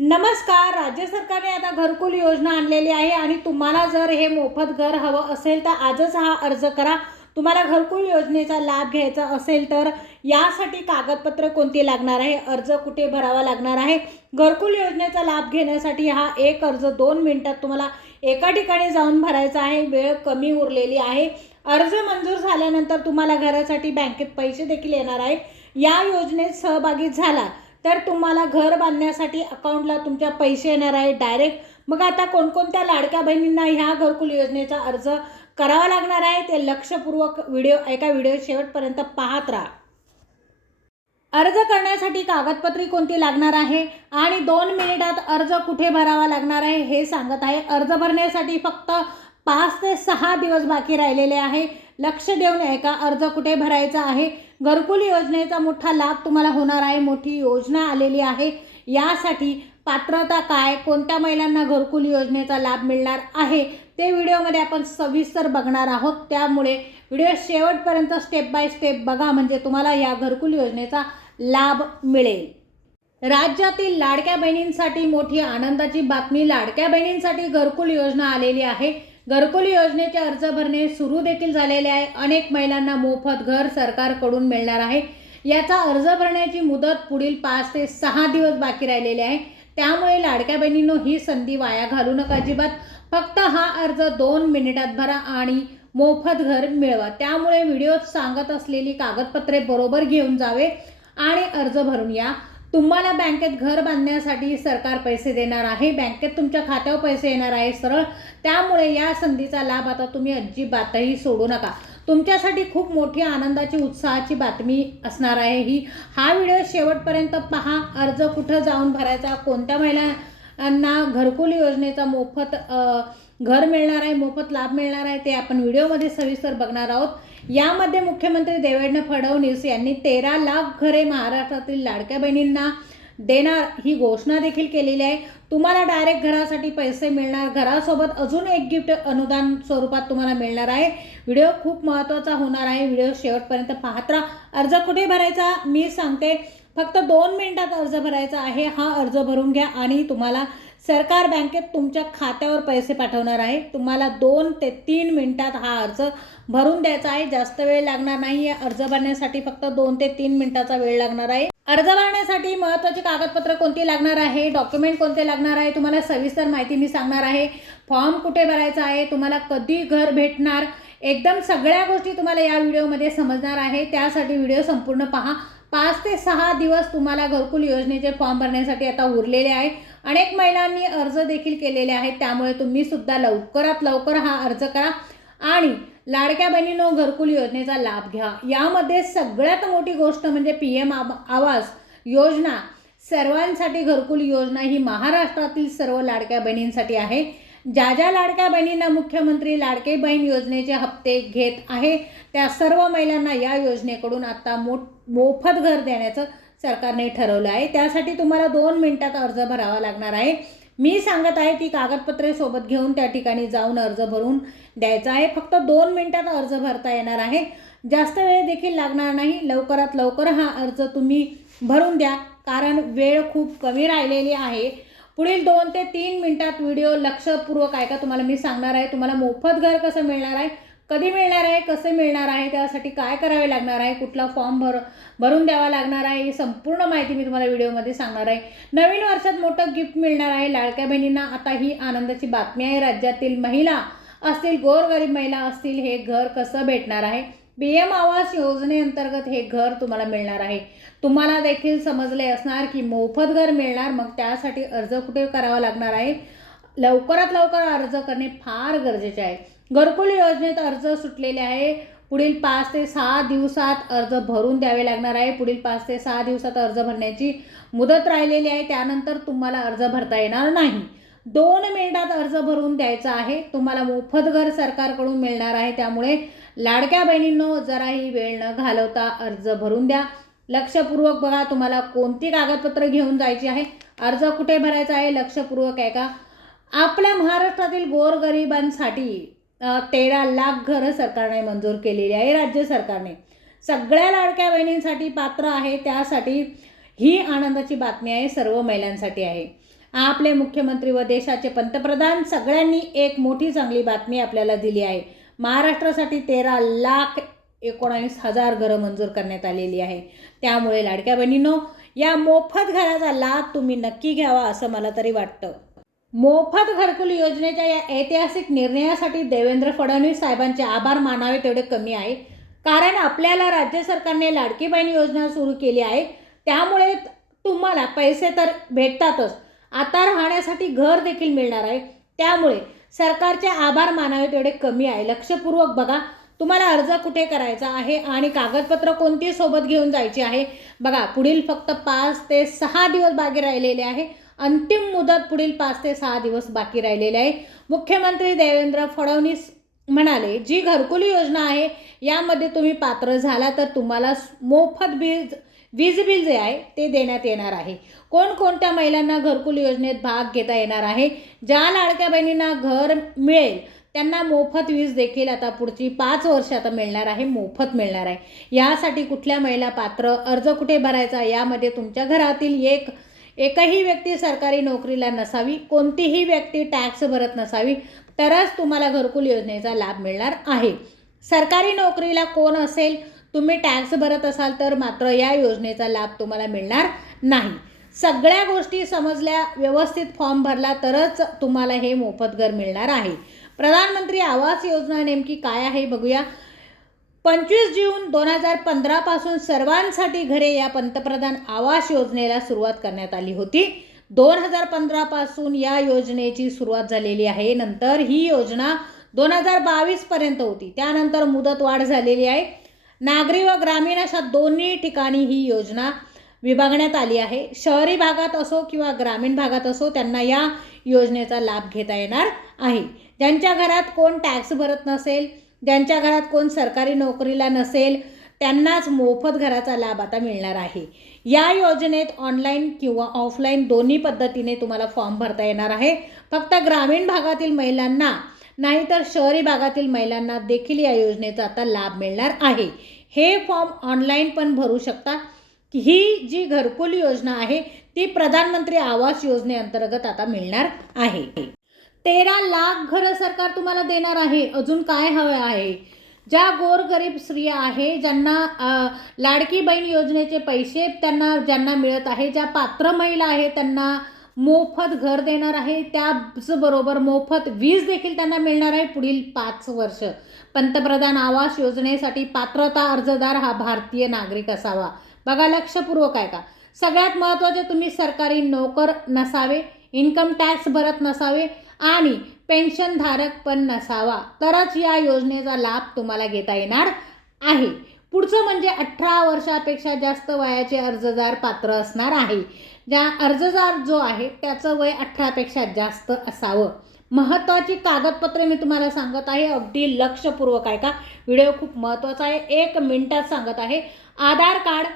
नमस्कार. राज्य सरकारने आता घरकुल योजना आणलेली आहे आणि तुम्हाला जर हे मोफत घर हवं असेल तर आजच हा अर्ज करा. तुम्हाला घरकुल योजनेचा लाभ घ्यायचा असेल तर यासाठी कागदपत्र कोणती लागणार आहे, अर्ज कुठे भरावा लागणार आहे, घरकुल योजनेचा लाभ घेण्यासाठी हा एक अर्ज 2 मिनिटात तुम्हाला एका ठिकाणी जाऊन भरायचा आहे. वेळ कमी उरलेली आहे. अर्ज मंजूर झाल्यानंतर तुम्हाला घरासाठी बँकेत पैसे देखील येणार आहे. या योजनेत सहभागी झाला तर तुम्हाला घर बांधण्यासाठी अकाउंटला तुमच्या पैसे येणार आहे डायरेक्ट. मग आता कोणकोणत्या लाडक्या बहिणींना ह्या घरकुल योजनेचा अर्ज करावा लागणार आहे ते लक्षपूर्वक व्हिडिओ शेवटपर्यंत पाहत राहा. अर्ज करण्यासाठी कागदपत्रे कोणती लागणार आहे आणि 2 मिनिटात अर्ज कुठे भरावा लागणार आहे हे सांगत आहे. अर्ज भरण्यासाठी फक्त 5 ते 6 दिवस बाकी राहिलेले आहे. लक्ष देऊन ऐका. अर्ज कुठे भरायचा आहे. घरकुल योजनेचा मोठा लाभ तुम्हाला होणार आहे. मोठी योजना आलेली आहे. यासाठी पात्रता काय, कोणत्या महिलांना घरकुल योजनेचा लाभ मिळणार आहे ते व्हिडिओमध्ये आपण सविस्तर बघणार आहोत. त्यामुळे व्हिडिओ शेवटपर्यंत स्टेप बाय स्टेप बघा म्हणजे तुम्हाला या घरकुल योजनेचा लाभ मिळेल. राज्यातील लाडक्या बहिणींसाठी मोठी आनंदाची बातमी. लाडक्या बहिणींसाठी घरकुल योजना आलेली आहे. घरकुल योजनेचे अर्ज भरणे सुरू देखील झालेले आहे. अनेक महिलांना मोफत घर सरकारकडून मिळणार आहे. याचा अर्ज भरण्याची मुदत पुढील 5 ते 6 दिवस बाकी राहिलेले आहे. त्यामुळे लाडक्या बहिणींनो ही संधी वाया घालू नका अजिबात. फक्त हा अर्ज 2 मिनिटात भरा आणि मोफत घर मिळवा. त्यामुळे व्हिडिओत सांगत असलेली कागदपत्रे बरोबर घेऊन जावे आणि अर्ज भरून या. तुम्हाला बँकेत घर बांधण्यासाठी सरकार पैसे देणार आहे. बँकेत तुमच्या खात्यावर पैसे येणार आहे सरळ. त्यामुळे या संधीचा लाभ आता तुम्ही अजिबातही सोडू नका. तुमच्यासाठी खूप मोठी आनंदाची उत्साहाची बातमी असणार आहे ही. हा व्हिडिओ शेवटपर्यंत पहा. अर्ज कुठं जाऊन भरायचा, कोणत्या महिलांना घरकुल योजनेचा मोफत घर मिळणार आहे, मोफत लाभ मिळणार आहे ते आपण व्हिडिओमध्ये सविस्तर बघणार आहोत. यामध्ये मुख्यमंत्री देवेंद्र फडणवीस यांनी 13 लाख घरे महाराष्ट्रातील लाडक्या बहिणींना देणार ही घोषणा देखील केलेली आहे. तुम्हाला डायरेक्ट घरासाठी पैसे मिळणार. घरासोबत अजून एक गिफ्ट अनुदान स्वरूपात तुम्हाला मिळणार आहे. व्हिडिओ खूप महत्त्वाचा होणार आहे. व्हिडिओ शेवटपर्यंत पाहत राहा. अर्ज कुठे भरायचा मी सांगते. फक्त 2 मिनिटात अर्ज भरायचा आहे. हा अर्ज भरून घ्या आणि तुम्हाला सरकार बँकेत तुमच्या खात्यावर पैसे पाठवणार आहे. तुम्हाला 2 ते 3 मिनिटात हा अर्ज भरून द्यायचा आहे. जास्त वेळ लागणार नाही. अर्ज भरण्यासाठी फक्त 2 ते 3 मिनिटाचा वेळ लागणार आहे. अर्ज भरण्यासाठी महत्त्वाची कागदपत्र कोणती लागणार आहे, डॉक्युमेंट कोणते लागणार आहे तुम्हाला सविस्तर माहिती मी सांगणार आहे. फॉर्म कुठे भरायचा आहे, तुम्हाला कधी घर भेटणार, एकदम सगळ्या गोष्टी तुम्हाला या व्हिडिओमध्ये समजणार आहे. त्यासाठी व्हिडिओ संपूर्ण पहा. 5 ते 6 दिवस तुम्हाला घरकुल योजनेचे फॉर्म भरण्यासाठी आता उरलेले आहे. अनेक महिलांनी अर्ज देखील केलेले आहेत. त्यामुळे तुम्ही सुद्धा लवकरात लवकर हा अर्ज करा आणि लाडक्या बहिणींनो घरकुल योजनेचा लाभ घ्या. यामध्ये सगळ्यात मोठी गोष्ट म्हणजे PM आवास योजना. सर्वांसाठी घरकुल योजना ही महाराष्ट्रातील सर्व लाडक्या बहिणींसाठी आहे. ज्या लाडक्या बहिणींना मुख्यमंत्री लाडके बहीण योजनेचे हप्ते घेत आहे त्या सर्व महिलांना या योजनेकडून आता मोफत घर देण्याचं सरकारने ठरवलं आहे. त्यासाठी तुम्हाला 2 मिनिटात अर्ज भरावा लागणार आहे. मी सांगत आहे ती कागदपत्रे सोबत घेऊन त्या ठिकाणी जाऊन अर्ज भरून द्यायचा आहे. फक्त 2 मिनिटात अर्ज भरता येणार आहे. जास्त वेळ देखील लागणार नाही. लवकरात लवकर हा अर्ज तुम्ही भरून द्या कारण वेळ खूप कमी राहिलेली आहे. पुढील 2 ते 3 मिनिटात व्हिडिओ लक्षपूर्वक ऐका. तुम्हाला मी सांगणार आहे तुम्हाला मोफत घर कसं मिळणार आहे, कधी मिळणार आहे, कसे मिळणार आहे, त्यासाठी काय करावे लागणार आहे, कुठला फॉर्म भरून द्यावा लागणार आहे ही संपूर्ण माहिती मी तुम्हाला व्हिडिओमध्ये सांगणार आहे. नवीन वर्षात मोठं गिफ्ट मिळणार आहे लाडक्या बहिणींना. आता ही आनंदाची बातमी आहे. राज्यातील महिला असतील, गोरगरीब महिला असतील, हे घर कसं भेटणार आहे. PM आवास योजनेअंतर्गत हे घर तुम्हाला मिळणार आहे. तुम्हाला देखील समजले असणार की मोफत घर मिळणार. मग त्यासाठी अर्ज कुठे करावा लागणार आहे. लवकरात लवकर अर्ज करणे फार गरजेचे आहे. घरकुल योजनेत अर्ज सुटलेले आहे. पुढील 5 ते 6 दिवसात अर्ज भरून द्यावे लागणार आहे. पुढील 5 ते 6 दिवसात अर्ज भरण्याची मुदत राहिलेली आहे. त्यानंतर तुम्हाला अर्ज भरता येणार नाही. 2 मिनिटात अर्ज भरून द्यायचा आहे. तुम्हाला मोफत घर सरकारकडून मिळणार आहे. त्यामुळे लाडक्या बहिणींनो जराही वेळ न घालवता अर्ज भरून द्या. लक्षपूर्वक बघा. तुम्हाला कोणती कागदपत्र घेऊन जायची आहे, अर्ज कुठे भरायचा आहे लक्षपूर्वक ऐका. आपल्या महाराष्ट्रातील गोरगरिबांसाठी 13 लाख घरं सरकारने मंजूर केलेली आहे. राज्य सरकारने सगळ्या लाडक्या बहिणींसाठी पात्र आहे. त्यासाठी ही आनंदाची बातमी आहे. सर्व महिलांसाठी आहे. आपले मुख्यमंत्री व देशाचे पंतप्रधान सगळ्यांनी एक मोठी चांगली बातमी आपल्याला दिली आहे. महाराष्ट्रासाठी 13,19,000 घरं मंजूर करण्यात आलेली आहे. त्यामुळे लाडक्या बहिणींनो, या मोफत घराचा लाभ तुम्ही नक्की घ्यावा असं मला तरी वाटतं. मोफत घरकुल योजनेच्या या ऐतिहासिक निर्णयासाठी देवेंद्र फडणवीस साहेबांचे आभार मानावे तेवढे कमी आहे. कारण आपल्याला राज्य सरकारने लाडकी बहीण योजना सुरू केली आहे. त्यामुळे तुम्हाला पैसे तर भेटतातच, आता राहण्यासाठी घर देखील मिळणार आहे. त्यामुळे सरकारचे आभार मानावे तेवढे कमी आहे. लक्षपूर्वक बघा, तुम्हाला अर्ज कुठे करायचा आहे आणि कागदपत्र कोणती सोबत घेऊन जायची आहे. बघा, पुढील फक्त 5 ते 6 दिवस बाकी राहिलेले आहे. अंतिम मुदत पुढील 5 ते 6 दिवस बाकी राहिलेले आहे. मुख्यमंत्री देवेंद्र फडणवीस म्हणाले, जी घरकुल योजना आहे यामध्ये तुम्ही पात्र झाला तर तुम्हाला मोफत वीज बिल जे आहे ते देण्यात येणार आहे. कोणकोणत्या महिलांना घरकुल योजनेत भाग घेता येणार आहे? ज्या लाडक्या बहिणींना घर मिळेल त्यांना मोफत वीज देखील आता पुढची 5 वर्ष आता मिळणार आहे, मोफत मिळणार आहे. यासाठी कुठल्या महिला पात्र, अर्ज कुठे भरायचा, यामध्ये तुमच्या घरातील एकही व्यक्ती सरकारी नोकरीला नसावी, कोणतीही व्यक्ती टॅक्स भरत नसावी, तरच तुम्हाला घरकुल योजनेचा लाभ मिळणार आहे. सरकारी नोकरीला कोण असेल, तुम्ही टॅक्स भरत असाल तर मात्र या योजनेचा लाभ तुम्हाला मिळणार नाही. सगळ्या गोष्टी समजल्या, व्यवस्थित फॉर्म भरला तरच तुम्हाला हे मोफत घर मिळणार आहे. प्रधानमंत्री आवास योजना नेमकी काय आहे बघूया. 25 जून 2015 पासून सर्वांसाठी घरे या पंतप्रधान आवास योजनेला सुरुवात करण्यात आली होती. 2015 पासून या योजनेची सुरुवात झालेली आहे. नंतर ही योजना 2022 पर्यंत होती. त्यानंतर मुदतवाढ झालेली आहे. नागरी व ग्रामीण अशा दोन्ही ठिकाणी ही योजना विभागण्यात आली आहे. शहरी भागात असो किंवा ग्रामीण भागात असो, त्यांना या योजनेचा लाभ घेता येणार आहे. ज्यांच्या घरात कोण टॅक्स भरत नसेल, ज्यांच्या घरात कोण सरकारी नोकरीला नसेल, त्यांनाच मोफत घराचा लाभ आता मिळणार आहे. या योजनेत ऑनलाईन किंवा ऑफलाईन दोन्ही पद्धतीने तुम्हाला फॉर्म भरता येणार आहे. फक्त ग्रामीण भागातील महिलांना नाहीतर शहरी भागातील महिलांना देखील या योजनेचा आता लाभ मिळणार आहे. हे फॉर्म ऑनलाईन पण भरू शकता. ही जी घरकुल योजना आहे ती प्रधानमंत्री आवास योजनेअंतर्गत आता मिळणार आहे. 13 लाख घरं सरकार तुम्हाला देणार आहे. अजून काय हवं आहे? ज्या गोरगरीब स्त्रिया आहे, ज्यांना लाडकी बहीण योजनेचे पैसे ज्यांना मिळत आहे, ज्या पात्र महिला आहेत त्यांना मोफत घर देणार आहे. त्याचबरोबर मोफत वीज देखील त्यांना मिळणार आहे पुढील 5 वर्ष. पंतप्रधान आवास योजनेसाठी पात्रता अर्जदार हा भारतीय नागरिक असावा. बघा, लक्षपूर्वक आहे का. सगळ्यात महत्त्वाचे, तुम्ही सरकारी नोकर नसावे, इन्कम टॅक्स भरत नसावे आणि पेन्शनधारक पण नसावा, तरच या योजनेचा लाभ तुम्हाला घेता येणार आहे. पुढचं म्हणजे 18 वर्षापेक्षा जास्त वयाचे अर्जदार पात्र असणार आहे. ज्या अर्जदार जो आहे त्याचं वय 18पेक्षा जास्त असावं. महत्त्वाची कागदपत्रे मी तुम्हाला सांगत आहे, अगदी लक्षपूर्वक आहे का. व्हिडिओ खूप महत्त्वाचा आहे, 1 मिनिटात सांगत आहे. आधार कार्ड,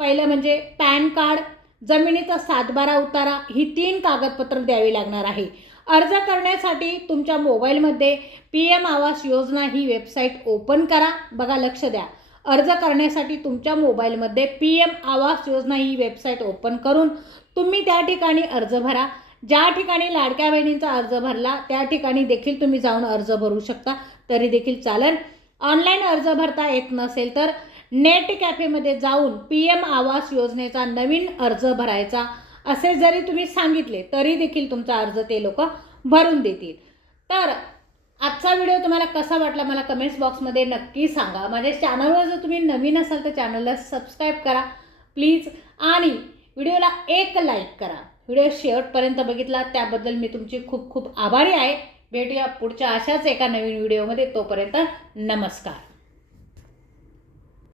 पहिलं म्हणजे पॅन कार्ड, जमिनीचा 7/12 उतारा, ही 3 कागदपत्र द्यावी लागणार आहे. अर्ज करण्यासाठी तुमच्या मोबाईलमध्ये PM आवास योजना ही वेबसाईट ओपन करा. बघा, लक्ष द्या. अर्ज करण्यासाठी तुमच्या मोबाईलमध्ये PM आवास योजना ही वेबसाईट ओपन करून तुम्ही त्या ठिकाणी अर्ज भरा. ज्या ठिकाणी लाडक्या बहिणींचा अर्ज भरला त्या ठिकाणी देखील तुम्ही जाऊन अर्ज भरू शकता, तरी देखील चालेल. ऑनलाईन अर्ज भरता येत नसेल तर नेट कॅफेमध्ये जाऊन PM आवास योजनेचा नवीन अर्ज भरायचा असे जरी तुम्ही सांगितले तरी देखील तुमचा अर्ज ते लोक भरून देतील. तर आजचा व्हिडिओ तुम्हाला कसा वाटला मला कमेंट्स बॉक्समध्ये नक्की सांगा. माझ्या चॅनलवर जर तुम्ही नवीन असाल तर चॅनलला सबस्क्राईब करा प्लीज आणि व्हिडिओला एक लाईक करा. व्हिडिओ शेवटपर्यंत बघितला त्याबद्दल मी तुमची खूप खूप आभारी आहे. भेटूया पुढच्या अशाच एका नवीन व्हिडिओमध्ये. तोपर्यंत नमस्कार.